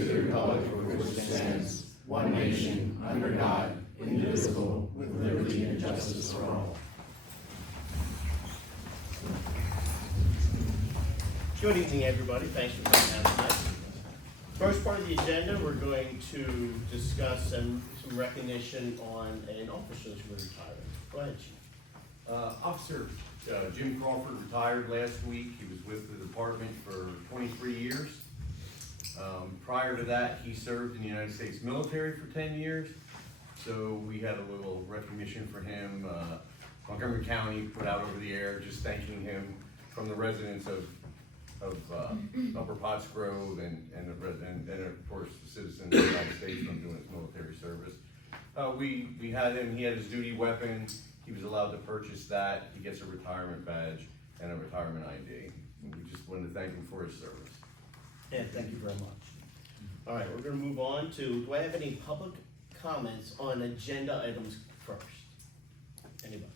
to the republic for which it stands, one nation, under God, indivisible, with liberty and justice for all. Good evening, everybody. Thanks for coming out tonight. First part of the agenda, we're going to discuss some recognition on an officer who's retiring. Go ahead, Chief. Officer Jim Crawford retired last week. He was with the department for 23 years. Prior to that, he served in the United States military for 10 years. So we had a little recognition for him. Montgomery County put out over the air just thanking him from the residents of Upper Potts Grove and of course the citizens of the United States from doing his military service. We had him, he had his duty weapon, he was allowed to purchase that, he gets a retirement badge and a retirement ID. And we just wanted to thank him for his service. Yeah, thank you very much. All right, we're gonna move on to, do I have any public comments on agenda items first? Anybody?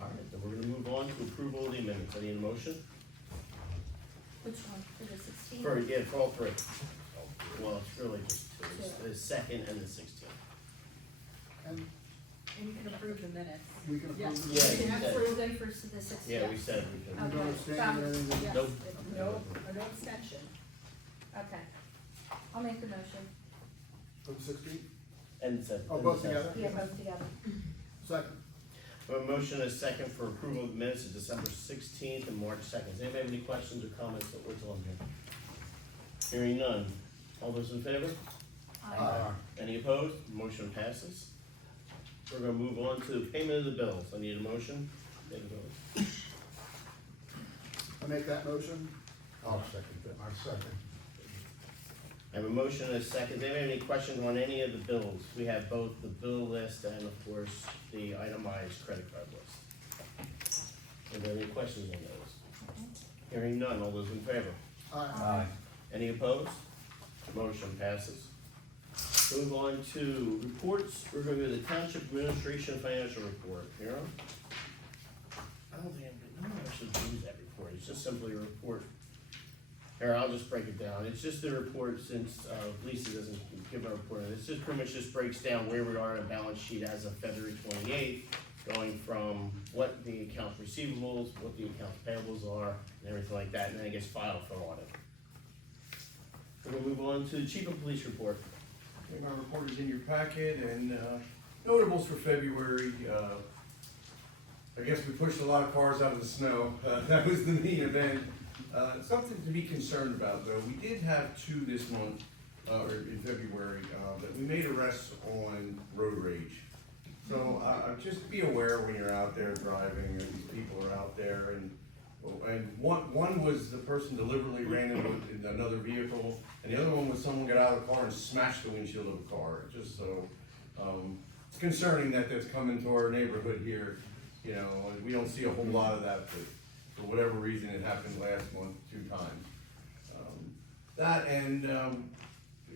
All right, then we're gonna move on to approval of the amendments. I need a motion? Which one, for the 16th? For all three. Well, it's really just two, it's the second and the 16th. And And you can approve the minutes. we can approve Yeah, it. you said- Approve them for the 16th. Yeah, we said we could. You don't Okay. abstain or anything? Yes. Nope. No abstention. Okay. I'll make the motion. For the 16th? And said. Oh, both together? Yeah, both together. Second. A motion and a second for approval of the minutes of December 16th and March 2nd. Does anybody have any questions or comments that we're telling here? Hearing none. All those in favor? Aye. Any opposed? Motion passes. We're gonna move on to payment of the bills. I need a motion. Pay the bills. I make that motion? I'll second that. I second. I have a motion and a second. Does anybody have any questions on any of the bills? We have both the bill list and of course the itemized credit card list. Are there any questions on those? Hearing none. All those in favor? Aye. Any opposed? Motion passes. Move on to reports. We're going to do the Township Administration Financial Report. Here. I don't think no one actually does that report. It's just simply a report. Here, I'll just break it down. It's just a report since Lisa doesn't give a report. It's just pretty much just breaks down where we are in a balance sheet as of February 28th, going from what the accounts receivables, what the accounts payables are, and everything like that, and then it gets filed for audit. We're gonna move on to the Chief of Police report. Okay, my report is in your packet and notables for February. I guess we pushed a lot of cars out of the snow. That was the main event. Something to be concerned about though, we did have two this month, or in February, that we made arrests on road rage. So just be aware when you're out there driving, that these people are out there and one was the person deliberately ran into another vehicle, and the other one was someone got out of the car and smashed the windshield of a car. Just so, it's concerning that that's coming to our neighborhood here. You know, we don't see a whole lot of that, but for whatever reason, it happened last month 2 times. That and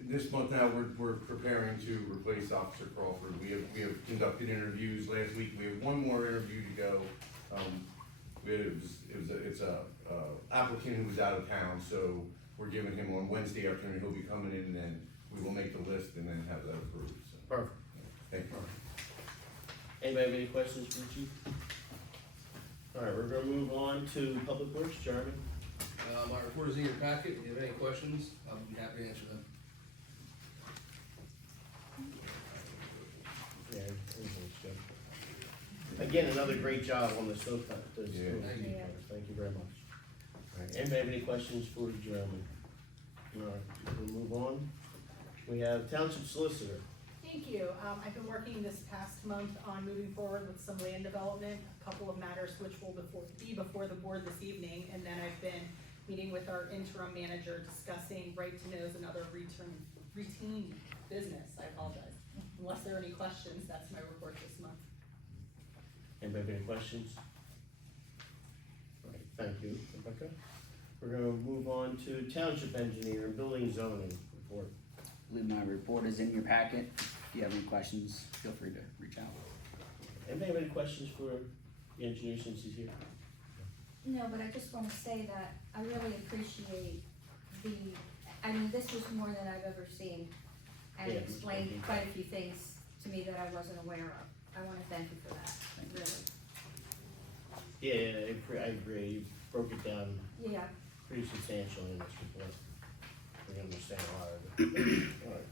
this month now we're preparing to replace Officer Crawford. We have conducted interviews last week. We have one more interview to go. It's a applicant who was out of town, so we're giving him on Wednesday afternoon. He'll be coming in, and then we will make the list and then have that approved. So, Perfect. thank you. Anybody have any questions for the Chief? All right, we're gonna move on to Public Works, Jeremy. My report is in your packet. If you have any questions, I'll be happy to answer them. Yeah, everything's good. Again, another great job on the snow cut. Yeah. Thank you very much. All right, anybody have any questions for Jeremy? All right, we'll move on. We have Township Solicitor. Thank you. I've been working this past month on moving forward with some land development, a couple of matters which will be before the board this evening, and then I've been meeting with our interim manager discussing right to knows and other routine business. I apologize. Unless there are any questions, that's my report this month. Anybody have any questions? All right, thank you, Rebecca. We're gonna move on to Township Engineer and Building Zoning report. I believe my report is in your packet. If you have any questions, feel free to reach out. Anybody have any questions for the engineer since he's here? No, but I just wanna say that I really appreciate the I mean, this was more than I've ever seen, and Yeah, it explained quite a few things to me that I wasn't aware of. I wanna thank you for that, really. Yeah, I agree, you broke it down Yeah, pretty substantially in this report. We understand a lot of it. Alright.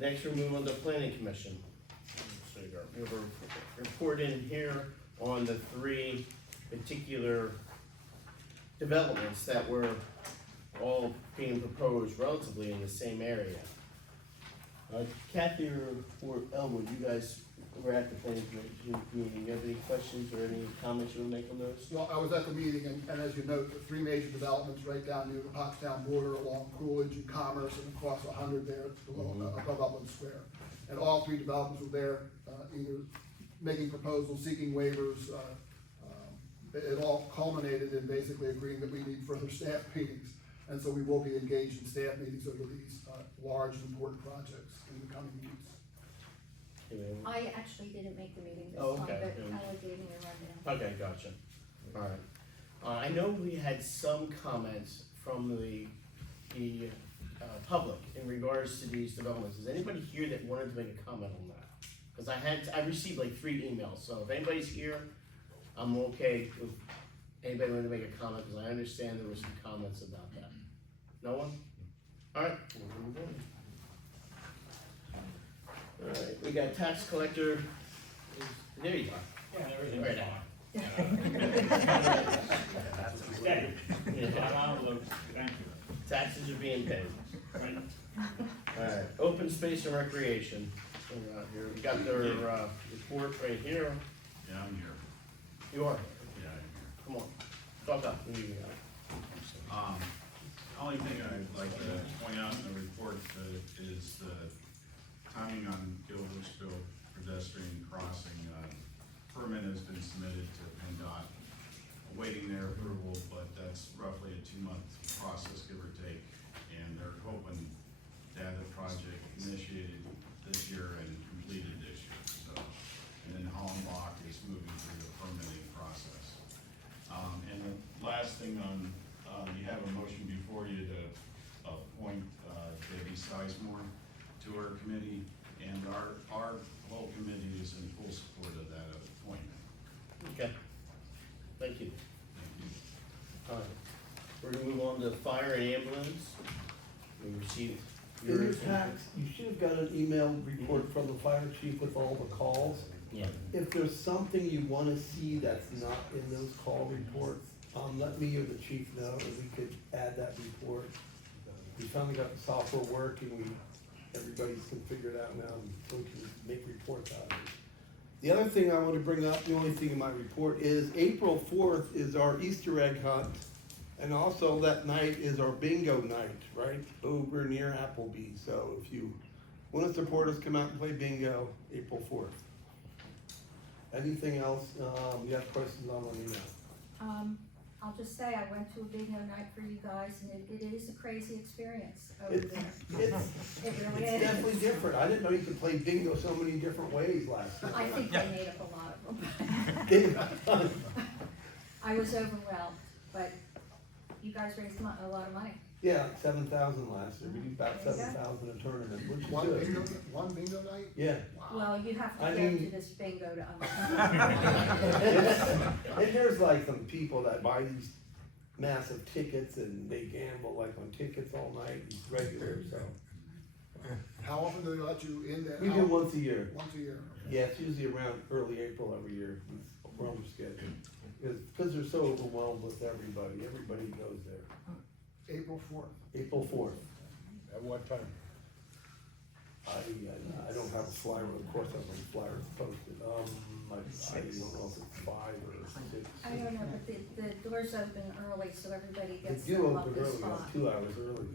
Next, we'll move on to planning commission. So we have a report in here on the 3 particular developments that were all being proposed relatively in the same area. Kathy or Elwood, you guys were at the planning commission meeting, you have any questions or any comments you want to make on those? Well, I was at the meeting, and as you note, the 3 major developments right down near the Pottstown border along Coolidge and Commerce and across 100 there below, above Upland Square. And all 3 developments were there, either making proposals, seeking waivers. It all culminated in basically agreeing that we need further staff meetings. And so we will be engaged in staff meetings over these large and important projects in the coming weeks. I actually didn't make the meeting this Oh, time, okay. but Ella gave me a rundown. Okay, gotcha. Alright. I know we had some comments from the public in regards to these developments. Is anybody here that wanted to make a comment on that? Cause I received like 3 emails, so if anybody's here, I'm okay with anybody wanting to make a comment, cause I understand there were some comments about that. No one? Alright, we'll move on. Alright, we got tax collector, there you are. Yeah, everything's Right fine. That's steady. Thank you. Taxes are being paid. Right. Alright, open space and recreation. We're out here. We got their, report right here. Yeah, I'm here. You are, Yeah, I'm here. come on, talk up. Who you got? Only thing I'd like to point out in the report is the timing on Gilbertsville pedestrian crossing. Permit has been submitted to PennDOT, awaiting their approval, but that's roughly a 2-month process, give or take. And they're hoping to have the project initiated this year and completed this year. So, and then Hollenbach is moving through the permitting process. And the last thing on, you have a motion before you to appoint Debbie Sizemore to our committee, and our whole committee is in full support of that appointment. Okay, thank you. Thank you. Alright, we're gonna move on to fire and ambulance. We received In your yours. packs, you should have got an email report from the fire chief with all the calls. Yeah. If there's something you wanna see that's not in those call reports, let me or the chief know, and we could add that report. We finally got the software working, everybody's can figure it out now, and so we can make reports out of it. The other thing I wanna bring up, the only thing in my report is April 4th is our Easter egg hunt. And also that night is our bingo night, right, over near Applebee's. So if you wanna support us, come out and play bingo, April 4th. Anything else, you have questions on, let me know. I'll just say, I went to a bingo night for you guys, and it is a crazy experience over there. It's It really is. definitely different. I didn't know you could play bingo so many different ways last year. I think they made up a lot of them. I was overwhelmed, but you guys raised a lot of money. Yeah, 7,000 last year. We did about There you go. 7,000 a tournament, which is One good. bingo night? Yeah. Well, you have to I go mean- to this bingo to understand. And there's like some people that buy these massive tickets and they gamble like on tickets all night, these regulars, so. How often do they let you in there? We do once a year. Once a year. Yeah, it's usually around early April every year. We're on schedule. Because they're so overwhelmed with everybody goes there. April 4th. April 4th. At what time? I don't have a flyer, of course I have a flyer posted. I don't know if it's 5 or 6. I don't know, but the doors open early, so everybody They gets do their open lucky early, spot. that's 2 hours early.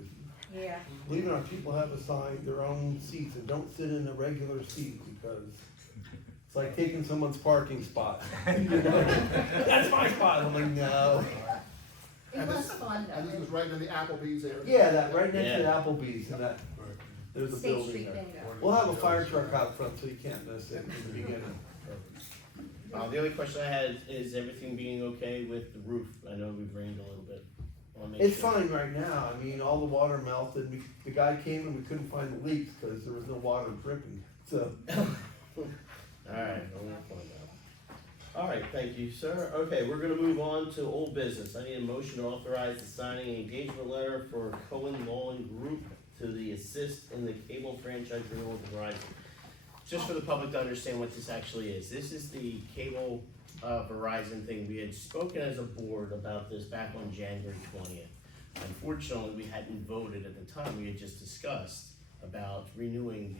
Yeah, Believe it or not, people have assigned their own seats and don't sit in a regular seat because it's like taking someone's parking spot. That's my spot. I'm like, no. it was fun And this though. was right in the Applebee's area. Yeah, that right next to Yeah. Applebee's and that, there's a State building Street there. bingo. We'll have a fire truck out front so you can't miss it in the beginning. The only question I had is everything being okay with the roof? I know we've rained a little bit Wanna make It's sure. fine right now, I mean, all the water melted, the guy came and we couldn't find the leaks, cause there was no water dripping, so. Alright, I'll work on that. Alright, thank you, sir. Okay, we're gonna move on to old business. I need a motion to authorize the signing an engagement letter for Cohen Lawing Group to the assist in the cable franchise renewal with Verizon. Just for the public to understand what this actually is, this is the cable Verizon thing. We had spoken as a board about this back on January 20th. Unfortunately, we hadn't voted at the time, we had just discussed about renewing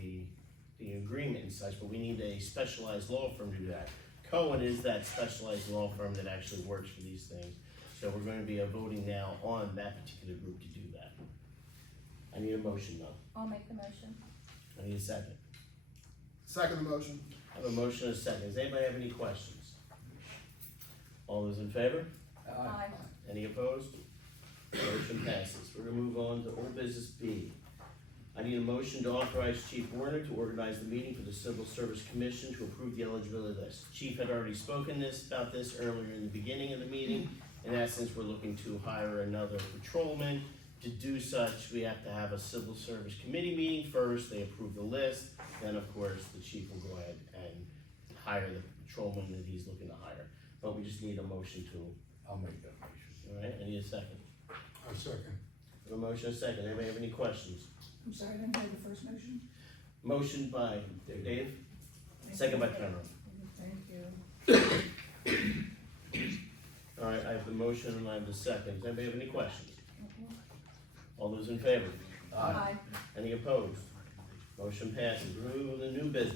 the agreement and such, but we need a specialized law firm to do that. Cohen is that specialized law firm that actually works for these things, so we're gonna be voting now on that particular group to do that. I need a motion though, I'll make the motion. I need a second. Second the motion. I have a motion and a second, does anybody have any questions? All those in favor? Aye. Any opposed? Motion passes. We're gonna move on to old business B. I need a motion to authorize Chief Warner to organize the meeting for the Civil Service Commission to approve the eligibility list. Chief had already spoken about this earlier in the beginning of the meeting. In essence, we're looking to hire another patrolman. To do such, we have to have a Civil Service Committee meeting first, they approve the list, then of course, the chief will go ahead and hire the patrolman that he's looking to hire. But we just need a motion to, I'll make that motion. alright, I need a second. A second. A motion, a second, anybody have any questions? I'm sorry, I didn't hear the first motion. Motion by Dave, second by Cameron. Thank you. Alright, I have the motion and I have the second, does anybody have any questions? All those in favor? Aye. Any opposed? Motion passes, we're moving to new business.